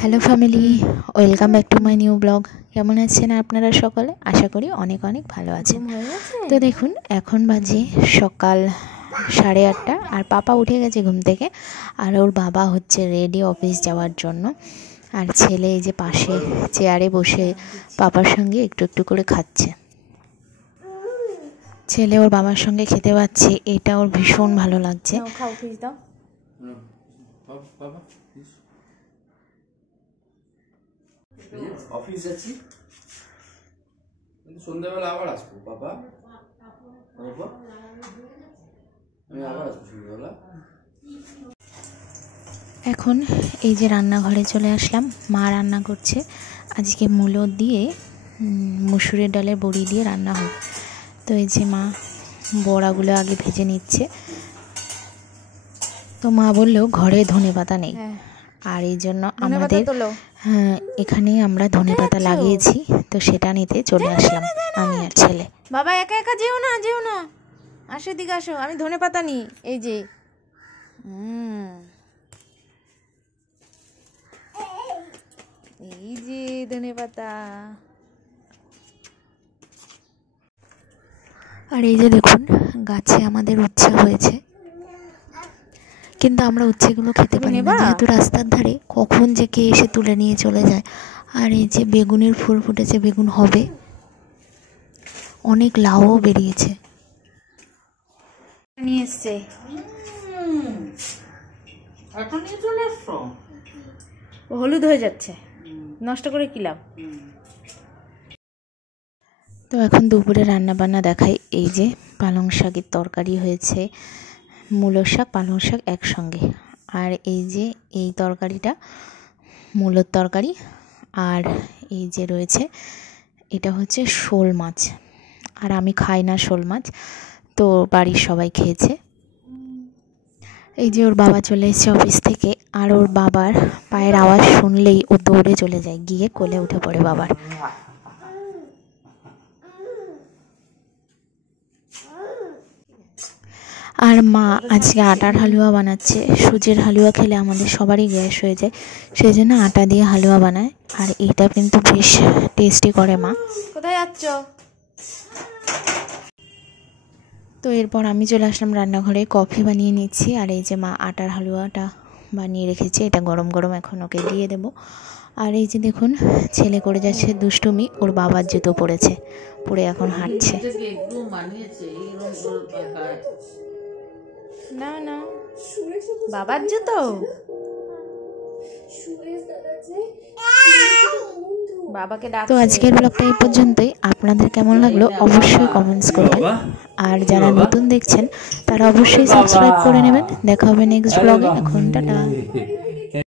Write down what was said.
Hello family, welcome back to my new blog. কেমন আছেন আপনারা সকলে? আশা করি অনেক অনেক ভালো আছেন। তো দেখুন, এখন বাজে সকাল 8:30 আর পাপা উঠে গেছে ঘুম থেকে। আর ওর বাবা হচ্ছে রেডি অফিস যাওয়ার জন্য। আর ছেলে এই যে পাশে চেয়ারে বসে পাপার সঙ্গে একটু একটু করে খাচ্ছে। ছেলে ওর বাবার সঙ্গে খেতে পাচ্ছে, এটা ওর ভীষণ ভালো লাগছে। অফিস যাচ্ছি, সন্ধ্যাবেলা আবার আসবো বাবা, আমি আবার আসবো সন্ধ্যাবেলা। এখন এই যে রান্নাঘরে চলে আসলাম, মা রান্না করছে। আজকে মূলো দিয়ে মুসুরের ডালের বড়ি দিয়ে রান্না হবে। তো এই যে মা বড়াগুলো আগে ভেজে নিচ্ছে। তো মা বললেও ঘরে ধনেপাতা নেই, আর এই জন্য আমাদের এখানে আমরা ধনেপাতা লাগিয়েছি, তো সেটা নিতে চলে আসলাম আমি আর ছেলে। বাবা একা একা যেও না, যেও না, আসো দিকে আসো, আমি ধনেপাতা নিই। এই যে এই যে ধনেপাতা। আর এই যে দেখুন, গাছে আমাদের উচ্ছে হয়েছে, কিন্তু আমরা উচ্ছেগুলো খেতে পারি না, যেহেতু রাস্তার ধারে কখন যে কে এসে তুলে নিয়ে চলে যায়। আর এই যে বেগুনের ফুল ফুটেছে, বেগুন হবে, অনেক লাউও বেরিয়েছে। নিয়ে এসছে, হলুদ হয়ে যাচ্ছে, নষ্ট করে কি লাভ। তো এখন দুপুরে রান্না বান্না দেখাই। এই যে পালং শাকের তরকারি হয়েছে, মূলো শাক পালং শাক একসঙ্গে। আর এই যে এই তরকারিটা মূলোর তরকারি। আর এই যে রয়েছে, এটা হচ্ছে শোল মাছ। আর আমি খাই না শোল মাছ, তো বাড়ির সবাই খেয়েছে। এই যে ওর বাবা চলে এসেছে অফিস থেকে, আর ওর বাবার পায়ের আওয়াজ শুনলেই ও দৌড়ে চলে যায়, গিয়ে কোলে উঠে পড়ে বাবার। আর মা আজকে আটার হালুয়া বানাচ্ছে। সুজির হালুয়া খেলে আমাদের সবারই গ্যাস হয়ে যায়, সেই জন্য আটা দিয়ে হালুয়া বানায়। আর এটা কিন্তু বেশ টেস্টি করে মা। কোথায় যাচ্ছ? তো এরপর আমি চলে আসলাম রান্নাঘরে, কফি বানিয়ে নিচ্ছি। আর এই যে মা আটার হালুয়াটা বানিয়ে রেখেছে, এটা গরম গরম এখন ওকে দিয়ে দেব। আর এই যে দেখুন, ছেলে করে যাচ্ছে দুষ্টুমি, ওর বাবার জুতো পড়েছে, পরে এখন হাঁটছে। না না, বাবার জুতো, বাবাকে ডাক। তো আজকের ব্লগটা এই পর্যন্তই। আপনাদের কেমন লাগলো অবশ্যই কমেন্টস করবেন, আর যারা নতুন দেখছেন তারা অবশ্যই সাবস্ক্রাইব করে নেবেন। দেখা হবে নেক্সট ব্লগে। এখন টাটা।